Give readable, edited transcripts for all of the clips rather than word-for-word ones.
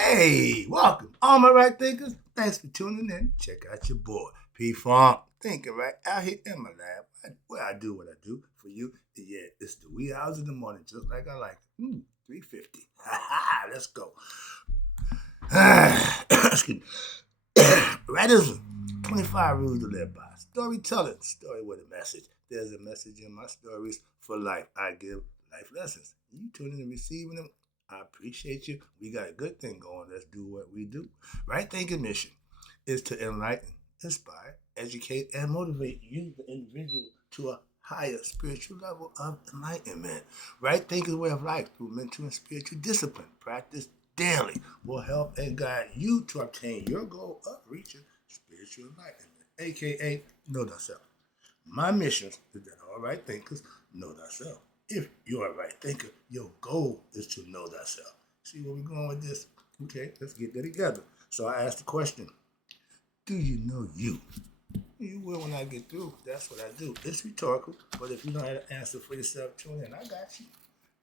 Hey, welcome. All my right thinkers, thanks for tuning in. Check out your boy, P Funk. Thinking right out here in my lab. Where I do what I do for you. Yeah, it's the wee hours in the morning, just like I like it. 3:50. Ha ha, let's go. Excuse me. Right is 25 rules to live by. Storytelling, story with a message. There's a message in my stories for life. I give life lessons. You tuning and receiving them. I appreciate you. We got a good thing going. Let's do what we do. Right thinking mission is to enlighten, inspire, educate, and motivate you, the individual, to a higher spiritual level of enlightenment. Right thinking way of life through mental and spiritual discipline. Practice daily will help and guide you to obtain your goal of reaching spiritual enlightenment, aka know thyself. My mission is that all right thinkers know thyself. If you're a right thinker, your goal is to know thyself. See where we're going with this? Okay, let's get that together. So I asked the question, do you know you? You will when I get through. That's what I do. It's rhetorical, but if you know how to answer for yourself, tune in. I got you.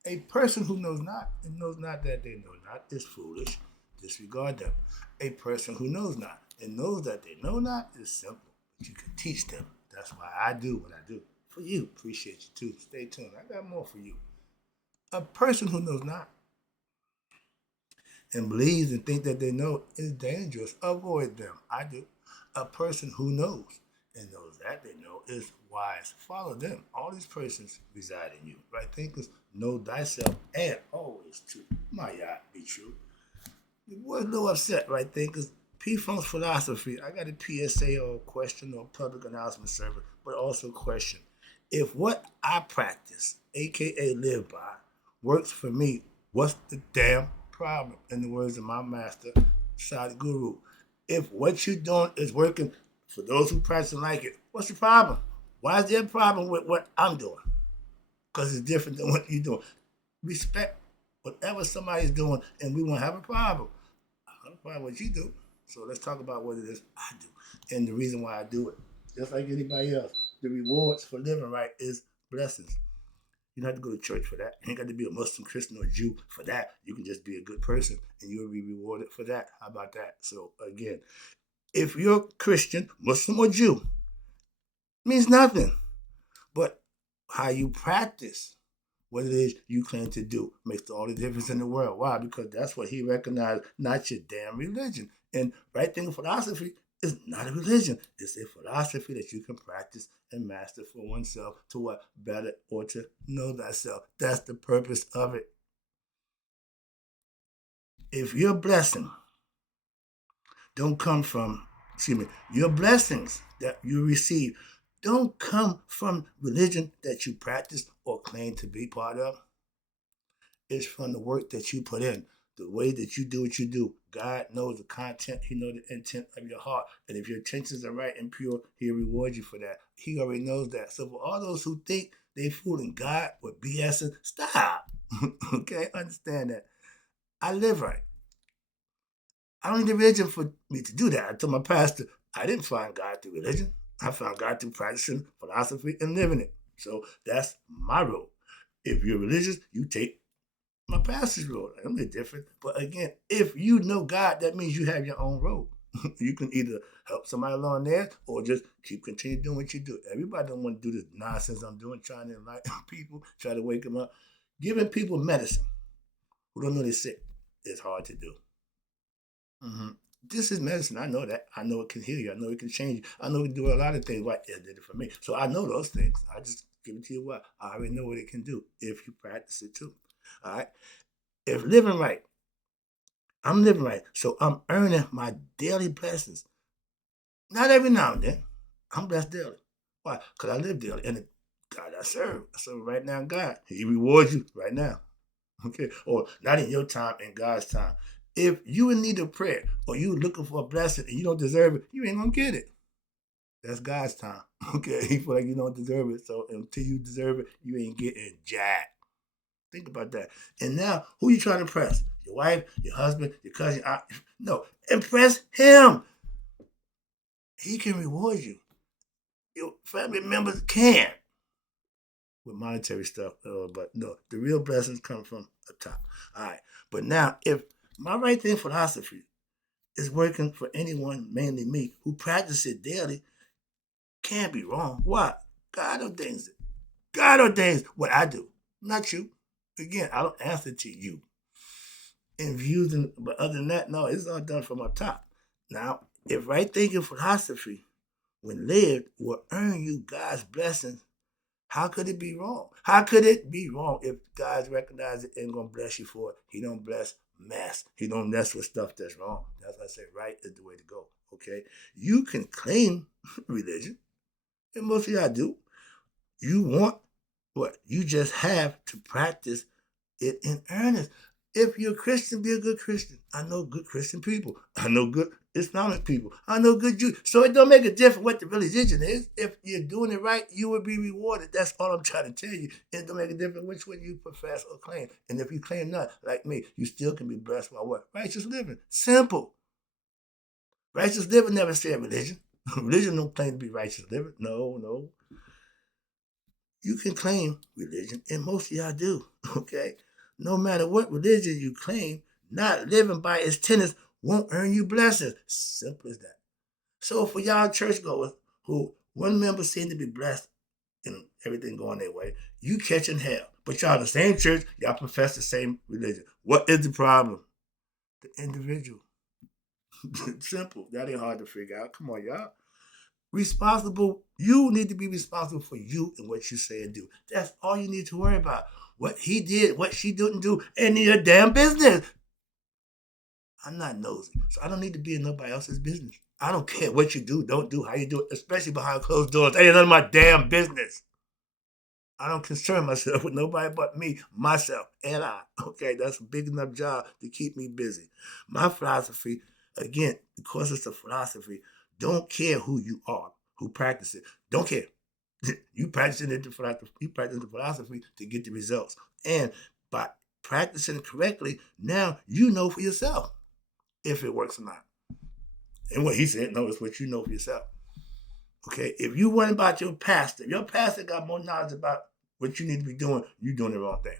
A person who knows not and knows not that they know not is foolish. Disregard them. A person who knows not and knows that they know not is simple, but you can teach them. That's why I do what I do. For you, appreciate you too. Stay tuned. I got more for you. A person who knows not and believes and think that they know is dangerous. Avoid them. I do. A person who knows and knows that they know is wise. Follow them. All these persons reside in you. Right thinkers know thyself and always true. My God, be true. The boy's a little upset, right thinkers. P Funk's philosophy. I got a PSA or a question or a public announcement server, but also question. If what I practice, aka live by, works for me, what's the damn problem? In the words of my master, Sadhguru. If what you're doing is working for those who practice and like it, what's the problem? Why is there a problem with what I'm doing? Because it's different than what you're doing. Respect whatever somebody's doing, and we won't have a problem. I don't have a problem with what you do. So let's talk about what it is I do and the reason why I do it. Just like anybody else, the rewards for living right is blessings. You don't have to go to church for that. You ain't got to be a Muslim, Christian, or Jew for that. You can just be a good person and you'll be rewarded for that. How about that? So again, if you're Christian, Muslim, or Jew, means nothing. But how you practice what it is you claim to do makes all the difference in the world. Why? Because that's what he recognized, not your damn religion. And right thinking philosophy is not a religion. It's a philosophy that you can practice and master for oneself to what? Better or to know thyself. That's the purpose of it. If your blessing don't come from, your blessings that you receive don't come from religion that you practice or claim to be part of. It's from the work that you put in, the way that you do what you do. God knows the content, He knows the intent of your heart. And if your intentions are right and pure, He'll reward you for that. He already knows that. So for all those who think they fooling God with BS, stop. Okay, understand that. I live right. I don't need a religion for me to do that. I told my pastor, I didn't find God through religion. I found God through practicing philosophy and living it. So that's my role. If you're religious, you take my pastor's role. I'm a bit different. But again, if you know God, that means you have your own role. You can either help somebody along there or just continue doing what you do. Everybody don't want to do this nonsense I'm doing, trying to enlighten people, try to wake them up. Giving people medicine who don't know they're sick is hard to do. hmm This is medicine. I know that. I know it can heal you. I know it can change you. I know it can do a lot of things. Right? It did it for me. So I know those things. I just give it to you what I already know what it can do if you practice it too. All right. If living right, I'm living right. So I'm earning my daily blessings. Not every now and then. I'm blessed daily. Why? Because I live daily. And the God I serve right now, God. He rewards you right now. Okay. Or not in your time, in God's time. If you in need of prayer or you looking for a blessing and you don't deserve it, you ain't gonna get it. That's God's time. Okay. He feel like you don't deserve it. So until you deserve it, you ain't getting jack. Think about that. And now, who you trying to impress? Your wife, your husband, your cousin? No, impress him. He can reward you. Your family members can with monetary stuff, but no, the real blessings come from the top. All right. But now, if My right thing philosophy is working for anyone, mainly me, who practice it daily. Can't be wrong. Why? God ordains it. God ordains what I do, not you. Again, I don't answer to you. And views, but other than that, no, it's all done from up top. Now, if right thinking philosophy, when lived, will earn you God's blessings, how could it be wrong? How could it be wrong if God recognizes it and gonna bless you for it? He don't bless mess. He don't mess with stuff that's wrong. That's why I say right is the way to go. Okay, you can claim religion, and most of y'all do. You want what? You just have to practice it in earnest. If you're a Christian, be a good Christian. I know good Christian people. I know good Islamic people. I know good Jews. So it don't make a difference what the religion is. If you're doing it right, you will be rewarded. That's all I'm trying to tell you. It don't make a difference which one you profess or claim. And if you claim not, like me, you still can be blessed by what? Righteous living. Simple. Righteous living never said religion. Religion don't claim to be righteous living. No, no. You can claim religion, and most of y'all do, okay? No matter what religion you claim, not living by its tenets won't earn you blessings. Simple as that. So for y'all churchgoers who one member seem to be blessed and everything going their way, you catching hell. But y'all in the same church, y'all profess the same religion. What is the problem? The individual. Simple. That ain't hard to figure out. Come on, y'all. Responsible, you need to be responsible for you and what you say and do. That's all you need to worry about. What he did, what she didn't do, and your damn business. I'm not nosy, so I don't need to be in nobody else's business. I don't care what you do, don't do, how you do it, especially behind closed doors. That ain't none of my damn business. I don't concern myself with nobody but me, myself, and I. Okay, that's a big enough job to keep me busy. My philosophy, again, because it's a philosophy, don't care who you are, who practice it. Don't care. You practicing it you practice the philosophy to get the results. And by practicing it correctly, now you know for yourself if it works or not. And what he said, no, it's what you know for yourself. Okay, if you worry about your pastor, if your pastor got more knowledge about what you need to be doing, you're doing the wrong thing.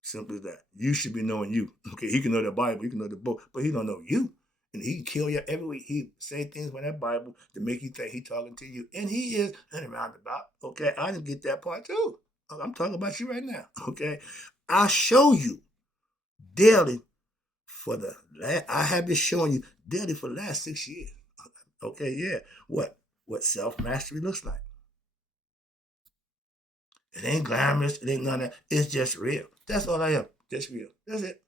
Simple as that. You should be knowing you. Okay, he can know the Bible, he can know the book, but he don't know you. And he can kill you every week. He say things with that Bible to make you think he talking to you. And he is in a roundabout. Okay, I didn't get that part too. I'm talking about you right now. Okay, I show you daily I have been showing you daily for the last 6 years. Okay, yeah. What self-mastery looks like. It ain't glamorous. It ain't none of that. It's just real. That's all I am. Just real. That's it.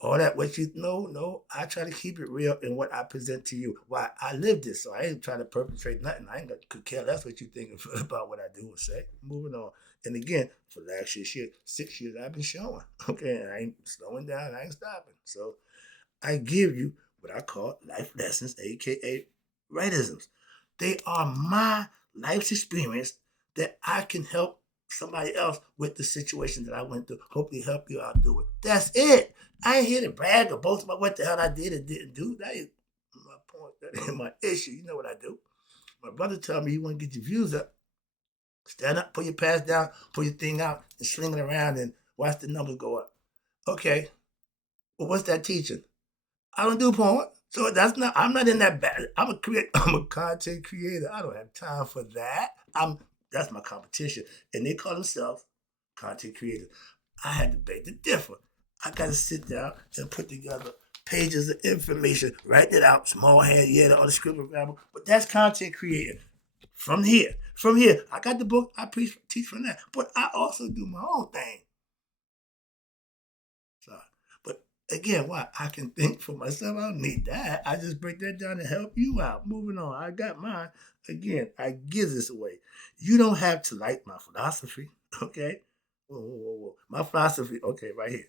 All that what you know, no, I try to keep it real in what I present to you. Why I live this, so I ain't trying to perpetrate nothing. I ain't could care less what you think about what I do or say. Moving on. And again, for the last 6 years, I've been showing. Okay, and I ain't slowing down, I ain't stopping. So I give you what I call life lessons, aka rightisms. They are my life's experience that I can help somebody else with the situation that I went through. Hopefully help you out through it. That's it. I ain't here to brag or boast about what the hell I did and didn't do. That ain't my point. That ain't my issue. You know what I do. My brother told me you want to get your views up. Stand up, put your pads down, put your thing out, and sling it around and watch the numbers go up. Okay. Well, what's that teaching? I don't do porn. So I'm not in that bad. I'm a content creator. I don't have time for that. That's my competition. And they call themselves content creators. I had to beg to differ. I gotta sit down and put together pages of information, write it out, small hand, yeah, all the script grammar. But that's content creating. From here, I got the book, I teach from that. But I also do my own thing. So, but again, why? I can think for myself. I don't need that. I just break that down to help you out. Moving on. I got mine. Again, I give this away. You don't have to like my philosophy, okay? Whoa, whoa, whoa, whoa. My philosophy, okay, right here.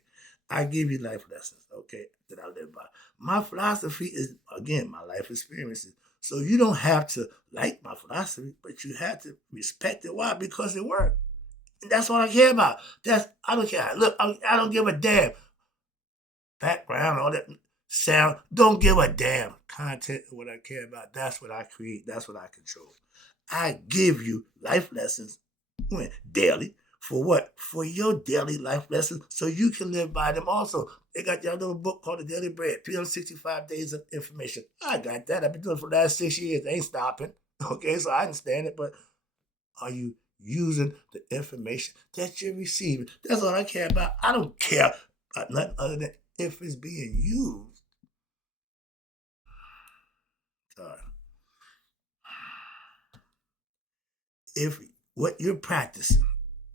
I give you life lessons, okay, that I live by. My philosophy is, again, my life experiences. So you don't have to like my philosophy, but you have to respect it. Why? Because it worked. And that's what I care about. I don't care. Look, I don't give a damn background, all that sound. Don't give a damn. Content is what I care about. That's what I create. That's what I control. I give you life lessons daily For what? For your daily life lessons so you can live by them also. They got your little book called The Daily Bread, 365 Days of Information. I got that. I've been doing it for the last 6 years. They ain't stopping. Okay, so I understand it, but are you using the information that you're receiving? That's all I care about. I don't care about nothing other than if it's being used. Sorry. If what you're practicing,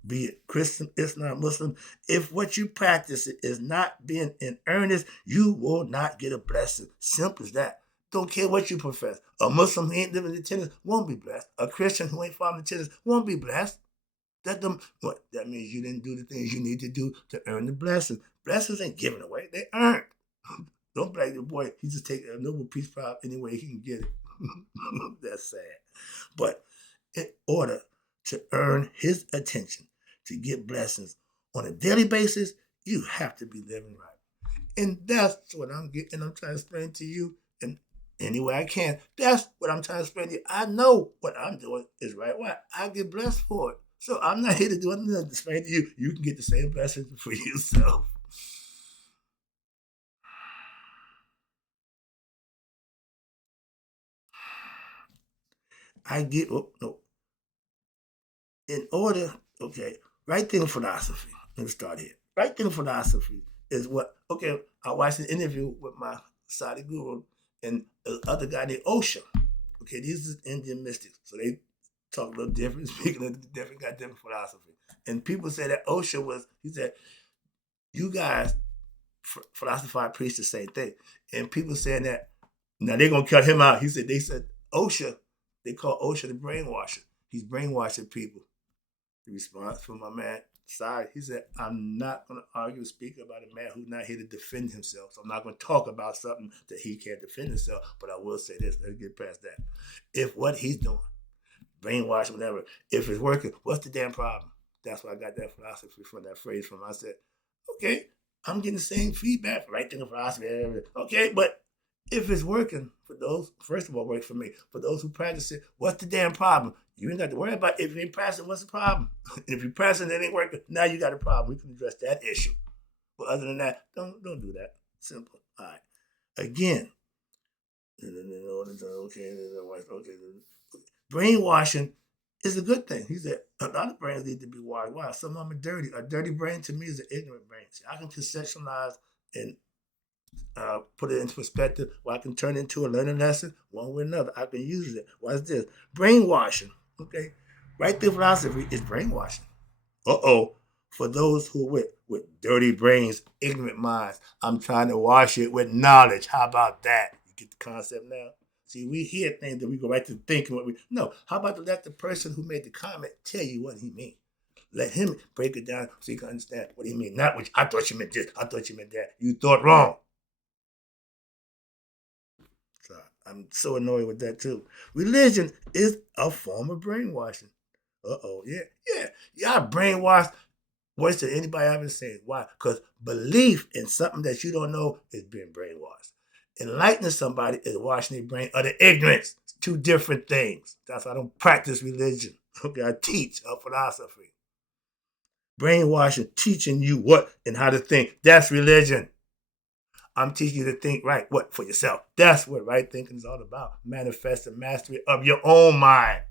be it Christian, Islam, Muslim, if what you practice is not being in earnest, you will not get a blessing. Simple as that. Don't care what you profess. A Muslim who ain't living in tennis won't be blessed. A Christian who ain't following the tennis won't be blessed. That means you didn't do the things you need to do to earn the blessing. Blessings ain't given away; they earned. Don't blame your boy. He just take a Nobel Peace Prize any way he can get it. That's sad. But in order to earn his attention, to get blessings on a daily basis, you have to be living right. And that's what I'm getting. I'm trying to explain to you in any way I can. That's what I'm trying to explain to you. I know what I'm doing is right. Why? I get blessed for it. So I'm not here to do anything to explain to you. You can get the same blessings for yourself. I get, oh, no, in order, okay, right thing philosophy. Let me start here. Right thing philosophy is what, okay, I watched an interview with my Saudi guru and the other guy named Osha. Okay, these are Indian mystics. So they talk a little different, speaking of different, got different philosophy. And people say that Osha was, he said, you guys, philosopher preach the same thing. And people saying that, now they're going to cut him out. They said, Osha, they call Osha the brainwasher. He's brainwashing people. The response from my man side, he said, I'm not going to argue or speak about a man who's not here to defend himself. So I'm not going to talk about something that he can't defend himself. But I will say this, let's get past that. If what he's doing, brainwash, whatever, if it's working, what's the damn problem? That's why I got that philosophy from that phrase from. I said, okay, I'm getting the same feedback, right thing of philosophy. Okay, but if it's working for those, first of all, works for me. For those who practice it, what's the damn problem? You ain't got to worry about it. If you ain't practicing, what's the problem? If you're practicing and it ain't working, now you got a problem. We can address that issue. But other than that, don't do that. Simple. All right. Again, okay, brainwashing is a good thing. He said a lot of brains need to be washed. Why? Some of them are dirty. A dirty brain to me is an ignorant brain. See, I can conceptualize and put it into perspective where I can turn it into a learning lesson one way or another. I can use it. What's this? Brainwashing. Okay. Right through philosophy is brainwashing. Uh-oh. For those who are with dirty brains, ignorant minds, I'm trying to wash it with knowledge. How about that? You get the concept now? See, we hear things that we go right to thinking what we no. How about to let the person who made the comment tell you what he means? Let him break it down so you can understand what he mean. Not what I thought you meant this, I thought you meant that. You thought wrong. So I'm so annoyed with that too. Religion is a form of brainwashing. Uh-oh, yeah. Y'all brainwashed worse than anybody ever said. Why? Because belief in something that you don't know is being brainwashed. Enlightening somebody is washing their brain of the ignorance. It's two different things. That's why I don't practice religion. Okay, I teach a philosophy. Brainwashing, teaching you what and how to think. That's religion. I'm teaching you to think right, what, for yourself. That's what right thinking is all about. Manifest the mastery of your own mind.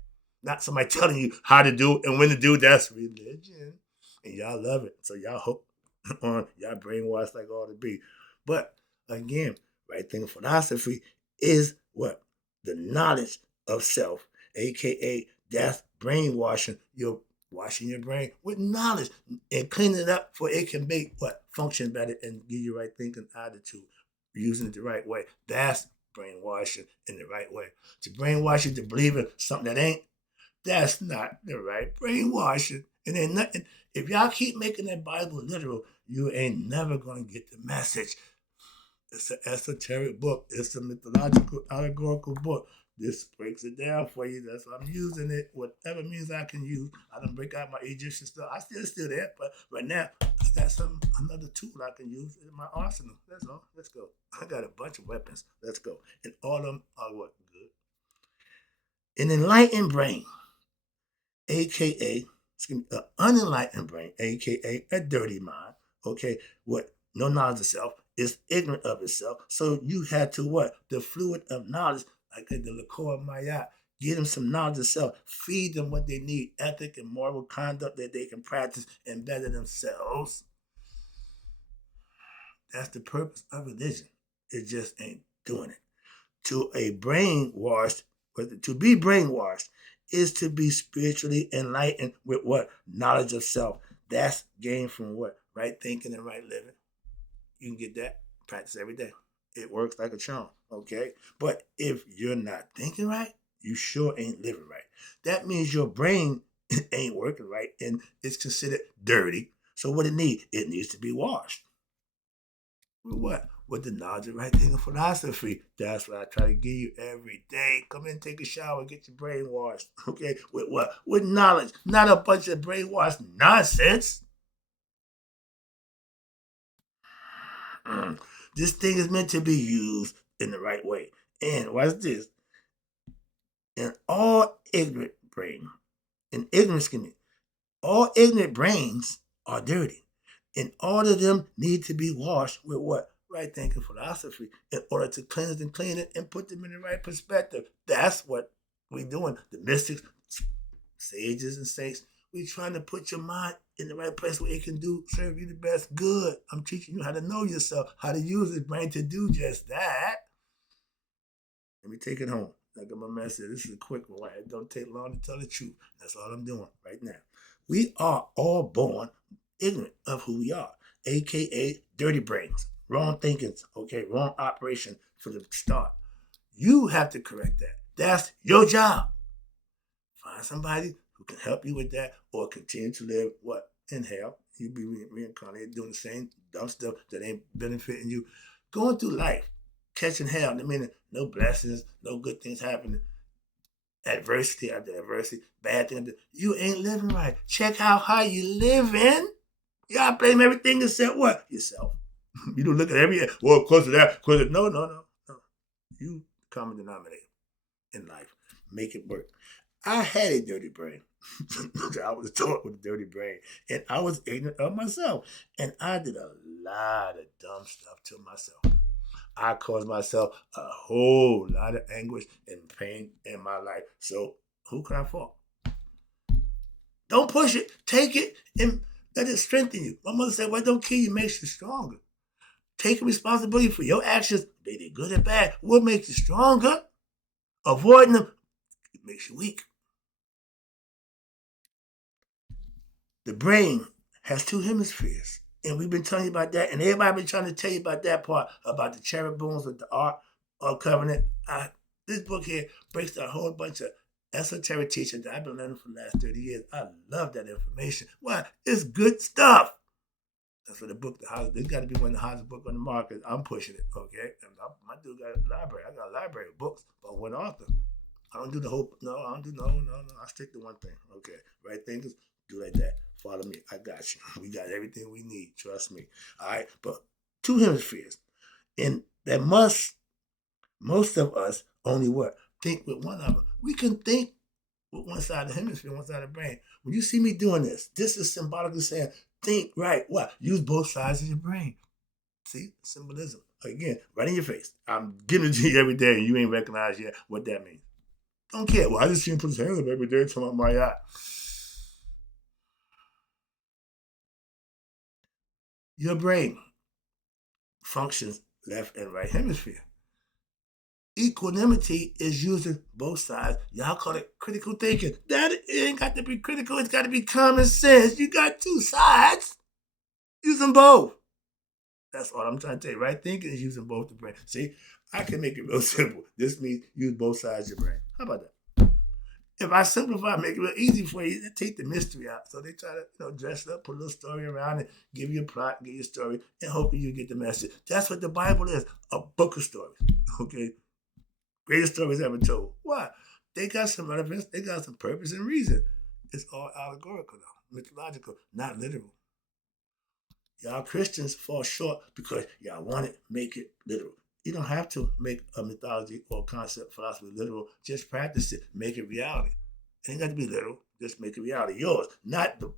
Not somebody telling you how to do and when to do. That's religion. And y'all love it. So y'all hook on, y'all brainwashed like all to be. But again, right thinking philosophy is what? The knowledge of self, aka that's brainwashing. You're washing your brain with knowledge and cleaning it up for it can make what? Function better and give you right thinking attitude. Using it the right way. That's brainwashing in the right way. To brainwash you to believe in something that ain't, that's not the right brainwashing. And ain't nothing. If y'all keep making that Bible literal, you ain't never gonna get the message. It's an esoteric book. It's a mythological, allegorical book. This breaks it down for you. That's why I'm using it. Whatever means I can use. I don't break out my Egyptian stuff. I still there, but right now I got another tool I can use in my arsenal. That's all. Let's go. I got a bunch of weapons. Let's go. And all of them are what? Good. An enlightened brain, aka an unenlightened brain, aka a dirty mind, okay, what no knowledge of self, is ignorant of itself. So you had to what? The fluid of knowledge, like the liqueur Maya, give them some knowledge of self, feed them what they need, ethic and moral conduct that they can practice and better themselves. That's the purpose of religion. It just ain't doing it. To a brainwashed, to be brainwashed is to be spiritually enlightened with what? Knowledge of self. That's gained from what? Right thinking and right living. You can get that. Practice every day. It works like a charm, okay? But if you're not thinking right, you sure ain't living right. That means your brain ain't working right and it's considered dirty. So what it needs? It needs to be washed. With what? With the knowledge of right thinking philosophy. That's what I try to give you every day. Come in, take a shower, get your brain washed. Okay? With what? With knowledge. Not a bunch of brainwashed nonsense. This thing is meant to be used in the right way. And watch this. In all ignorant brain, in ignorance, all ignorant brains are dirty. And all of them need to be washed with what? Right thinking philosophy in order to cleanse and clean it and put them in the right perspective. That's what we're doing. The mystics, sages, and saints, we're trying to put your mind in the right place where it can serve you the best good. I'm teaching you how to know yourself, how to use this brain to do just that. Let me take it home. I got my message. This is a quick one. Right? It don't take long to tell the truth. That's all I'm doing right now. We are all born ignorant of who we are, aka dirty brains, wrong thinkings, okay, wrong operation for the start. You have to correct that. That's your job. Find somebody who can help you with that or continue to live what? In hell. You'll be reincarnated doing the same dumb stuff that ain't benefiting you. Going through life, catching hell, I mean, no blessings, no good things happening. Adversity after adversity, bad things. You ain't living right. Check how high you living. Y'all blame everything except what? Yourself. You don't look at well, because of that, because of, no. You common denominator in life. Make it work. I had a dirty brain. I was taught with a dirty brain. And I was ignorant of myself. And I did a lot of dumb stuff to myself. I caused myself a whole lot of anguish and pain in my life. So who can I fault? Don't push it. Take it and let it strengthen you. My mother said, what don't kill you makes you stronger. Taking responsibility for your actions, be they good or bad, what makes you stronger? Avoiding them, it makes you weak. The brain has two hemispheres. And we've been telling you about that. And everybody been trying to tell you about that part, about the cherub bones with the Ark of Covenant. This book here breaks down a whole bunch of esoteric teaching that I've been learning for the last 30 years. I love that information. Why? It's good stuff. That's for the book, there's got to be one of the hottest book on the market. I'm pushing it, okay? And my dude got a library. I got a library of books by one author. I don't do the whole, no. I stick to one thing, okay? Right thinkers, do like that. Follow me. I got you. We got everything we need. Trust me. All right? But two hemispheres. And that most of us only what? Think with one of them. We can think with one side of the hemisphere, one side of the brain. When you see me doing this is symbolically saying, think right. What? Use both sides of your brain. See? Symbolism. Again, right in your face. I'm giving it to you every day and you ain't recognized yet what that means. Don't care. Well, I just see him put his hands up every day talking about my eye. Your brain functions left and right hemisphere. Equanimity is using both sides. Y'all call it critical thinking. That it ain't got to be critical. It's got to be common sense. You got two sides. Use them both. That's all I'm trying to tell you. Right thinking is using both the brain. See, I can make it real simple. This means use both sides of your brain. How about that? If I simplify, make it real easy for you, take the mystery out. So they try to, dress it up, put a little story around it, give you a plot, give you a story, and hopefully you get the message. That's what the Bible is, a book of stories. Okay? Greatest stories ever told. Why? They got some relevance, they got some purpose and reason. It's all allegorical though, mythological, not literal. Y'all Christians fall short because y'all want to make it literal. You don't have to make a mythology or concept philosophy literal. Just practice it. Make it reality. It ain't got to be literal. Just make it reality. Yours, not the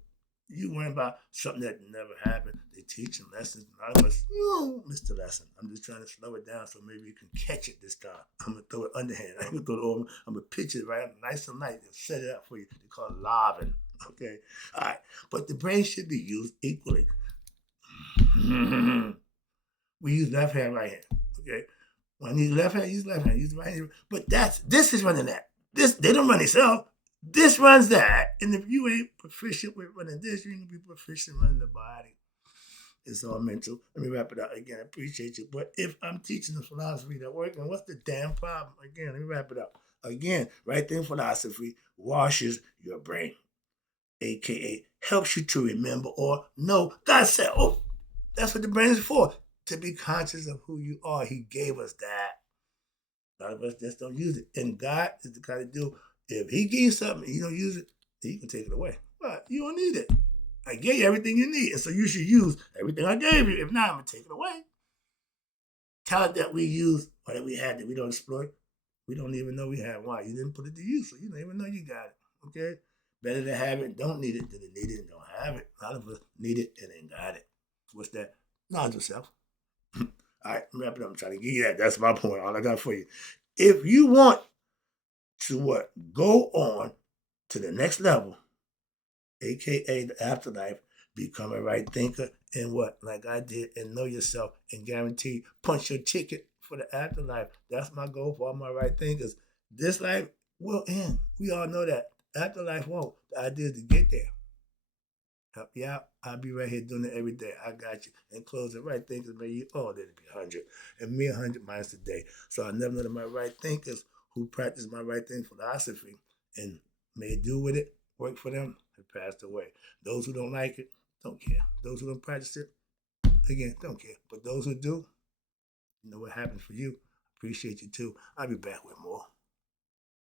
you worrying about something that never happened. They teaching lessons. A lot of us, miss the lesson. I'm just trying to slow it down so maybe you can catch it this time. I'm gonna throw it underhand. I'm gonna throw it over. I'm gonna pitch it right nice and light. Set it up for you. They call it lobbing. Okay. All right. But the brain should be used equally. We use left hand, right hand. Okay. When you use left hand, use left hand. Use right hand. But this is running that. This they don't run itself. This runs that. And if you ain't proficient with running this, you're gonna be proficient running the body. It's all mental. Let me wrap it up again. I appreciate you. But if I'm teaching the philosophy that works, then what's the damn problem? Again, let me wrap it up. Again, right thing philosophy washes your brain, aka helps you to remember or know. God said, oh, that's what the brain is for. To be conscious of who you are. He gave us that. A lot of us just don't use it. And God is the kind of dude, if he gives you something and you don't use it, he can take it away. But you don't need it. I gave you everything you need. And so you should use everything I gave you. If not, I'm going to take it away. Talent that we use or that we had that we don't exploit, we don't even know we have. Why? You didn't put it to use, so you don't even know you got it. Okay? Better to have it, don't need it, than to need it and don't have it. A lot of us need it and ain't got it. What's that? Knowledge of self. All right, wrap it up. I'm trying to give you that. That's my point. All I got for you. If you want to what? Go on to the next level, aka the afterlife, become a right thinker and what? Like I did, and know yourself and guarantee punch your ticket for the afterlife. That's my goal for all my right thinkers. This life will end. We all know that. Afterlife won't. The idea is to get there. Help you out. I'll be right here doing it every day. I got you. And close it right thinkers, may you all did it be 100. And me 100 minus a day. So I never know my right thinkers who practice my right thing philosophy and may do with it, work for them, have passed away. Those who don't like it, don't care. Those who don't practice it, again, don't care. But those who do, you know what happens for you. Appreciate you too. I'll be back with more.